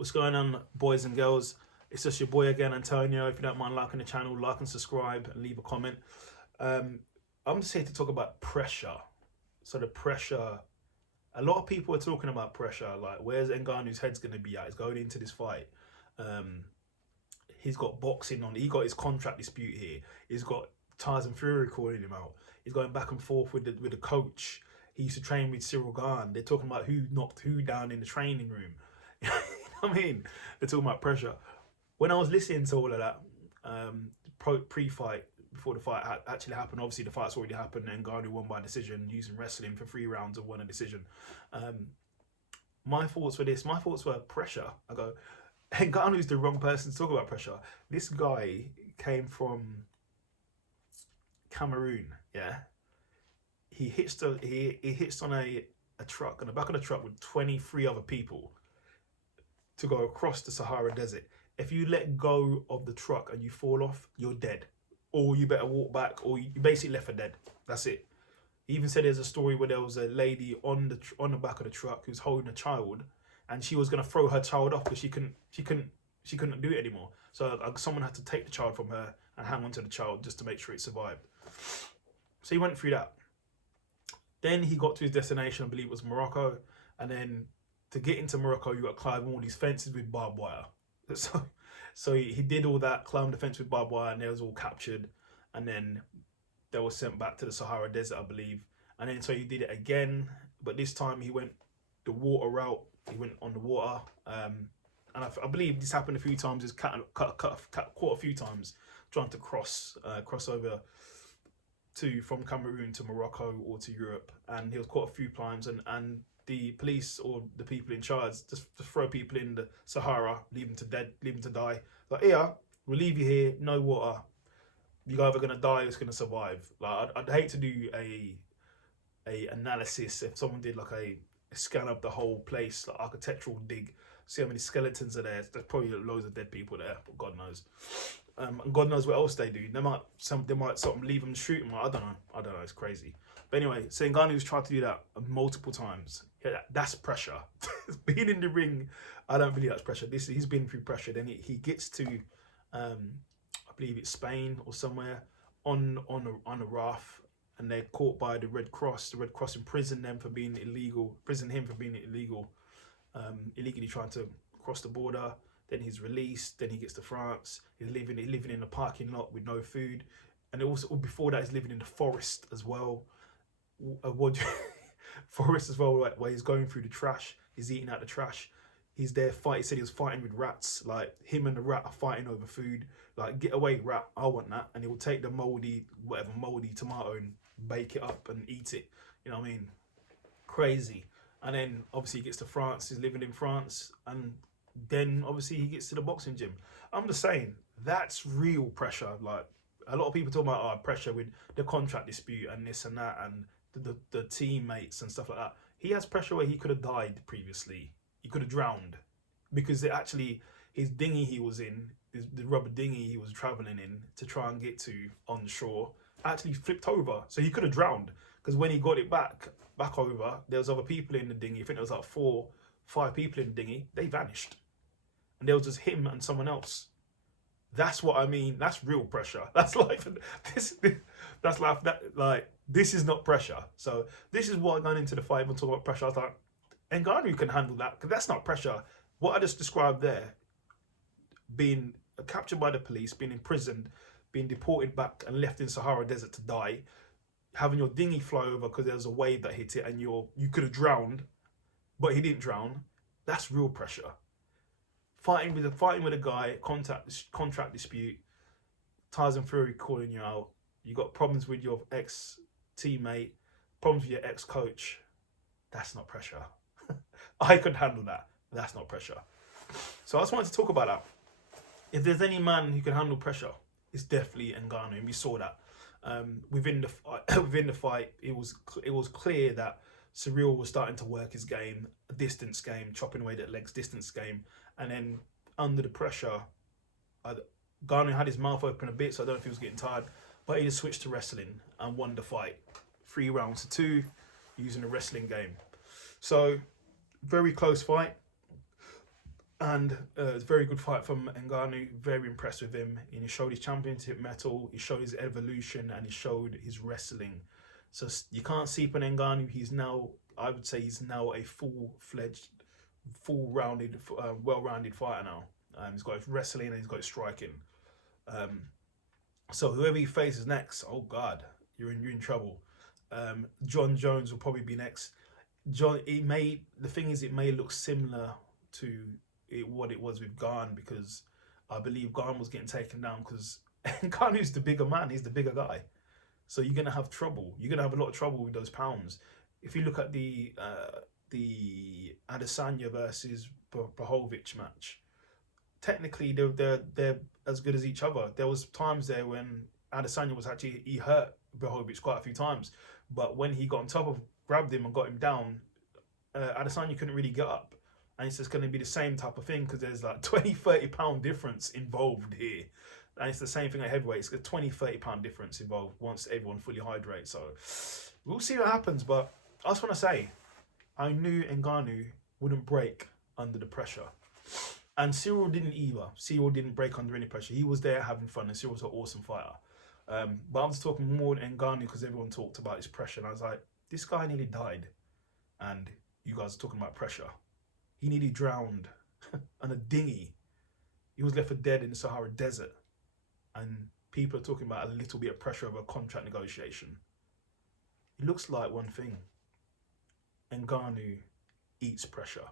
What's going on, boys and girls? It's just your boy again, Antonio. If you don't mind liking the channel, like and subscribe and leave a comment. I'm just here to talk about pressure. So the pressure, a lot of people are talking about pressure, like where's Ngannou's head's going to be at? He's going into this fight. Um, he's got boxing on. He got his contract dispute here. He's got Tyson Fury calling him out. He's going back and forth with the coach. He used to train with Cyril Gane. They're talking about who knocked who down in the training room. You know what I mean? They're talking about pressure. When I was listening to all of that, pre-fight, before the fight actually happened, obviously the fight's already happened and Ngannou won by decision using wrestling for 3 rounds and won a decision. My thoughts were pressure. I go, Ngannou's the wrong person to talk about pressure. This guy came from Cameroon, yeah. He hitched on a truck, on the back of the truck with 23 other people to go across the Sahara Desert. If you let go of the truck and you fall off, you're dead. Or you better walk back, or you basically left for dead. That's it. He even said there's a story where there was a lady on the back of the truck who's holding a child, and she was gonna throw her child off because she couldn't do it anymore. So someone had to take the child from her and hang on to the child just to make sure it survived. So he went through that. Then he got to his destination, I believe it was Morocco, and then to get into Morocco, you got to climb all these fences with barbed wire. So he did all that, climbed the fence with barbed wire, and they was all captured, and then they were sent back to the Sahara Desert, I believe. And then so he did it again, but this time he went the water route. He went on the water, and I believe this happened a few times. He's caught a few times trying to cross over from Cameroon to Morocco or to Europe, and he was caught a few times, and the police or the people in charge just throw people in the Sahara, leave them to die. Like, yeah, we'll leave you here, no water. You're either gonna die or it's gonna survive. Like, I'd hate to do a analysis if someone did like a scan of the whole place, like architectural dig, see how many skeletons are there. There's probably loads of dead people there, but God knows. And God knows what else they do. They might sort of leave them shoot them. I don't know. It's crazy. But anyway, so Ngannou's tried to do that multiple times. Yeah, that's pressure. Being in the ring, I don't believe that's pressure. He's been through pressure. Then he gets to, I believe it's Spain or somewhere, on a raft, and they're caught by the Red Cross. The Red Cross imprison him for being illegal, illegally trying to cross the border. Then he's released. Then he gets to France. He's living in a parking lot with no food, and also before that he's living in the forest as well. Forest as well, where he's going through the trash. He's eating out the trash. He's there fighting. He said he was fighting with rats. Like, him and the rat are fighting over food. Like, get away, rat! I want that. And he will take the moldy tomato and bake it up and eat it. You know what I mean? Crazy. And then obviously he gets to France. He's living in France, and then obviously he gets to the boxing gym. I'm just saying, that's real pressure. Like, a lot of people talk about pressure with the contract dispute and this and that and the teammates and stuff like that. He has pressure where he could have died previously. He could have drowned because his dinghy he was in, the rubber dinghy he was traveling in to try and get to on shore, actually flipped over. So he could have drowned because when he got it back over, there was other people in the dinghy. I think there was like 4-5 people in the dinghy. They vanished, and there was just him and someone else. That's what I mean. That's real pressure. That's life. That's life. This is not pressure. So this is why going into the fight and talking about pressure, I was like, Ngannou can handle that because that's not pressure. What I just described there, being captured by the police, being imprisoned, being deported back and left in Sahara Desert to die, having your dinghy fly over because there was a wave that hit it and you could have drowned, but he didn't drown. That's real pressure. Fighting with a guy, contract dispute, Tyson Fury calling you out. You got problems with your ex teammate, problems with your ex coach. That's not pressure. I could handle that. That's not pressure. So I just wanted to talk about that. If there's any man who can handle pressure, it's definitely Ngannou, and we saw that within the fight. It was clear that Cyril was starting to work his game, a distance game, chopping away that legs, distance game, and then under the pressure, Ngannou had his mouth open a bit, so I don't know if he was getting tired, but he just switched to wrestling and won the fight, 3 rounds to 2, using a wrestling game. So very close fight. And it's a very good fight from Ngannou. Very impressed with him. And he showed his championship medal, he showed his evolution, and he showed his wrestling. So you can't sleep on Ngannou. He's now, I would say, he's now a full-fledged, full-rounded, well-rounded fighter now. He's got his wrestling and he's got his striking. Um, so whoever he faces next, oh God, you're in trouble. John Jones will probably be next. The thing is, it may look similar to what it was with Garn, because I believe Garn was getting taken down because Ngannou the bigger man, he's the bigger guy. So you're gonna have trouble. You're gonna have a lot of trouble with those pounds. If you look at the Adesanya versus Blahovic match, technically they're as good as each other. There was times there when Adesanya was actually, he hurt Blahovic quite a few times, but when he got on top of, grabbed him and got him down, Adesanya couldn't really get up. And it's just going to be the same type of thing, because there's like 20-30 pound difference involved here. And it's the same thing at heavyweight. It's a 20-30 pound difference involved once everyone fully hydrates. So we'll see what happens. But I just want to say, I knew Ngannou wouldn't break under the pressure. And Cyril didn't either. Cyril didn't break under any pressure. He was there having fun, and Cyril's an awesome fighter. But I'm just talking more than Ngannou because everyone talked about his pressure. And I was like, this guy nearly died. And you guys are talking about pressure. He nearly drowned on a dinghy. He was left for dead in the Sahara Desert. And people are talking about a little bit of pressure of a contract negotiation. It looks like one thing. Ngannou eats pressure.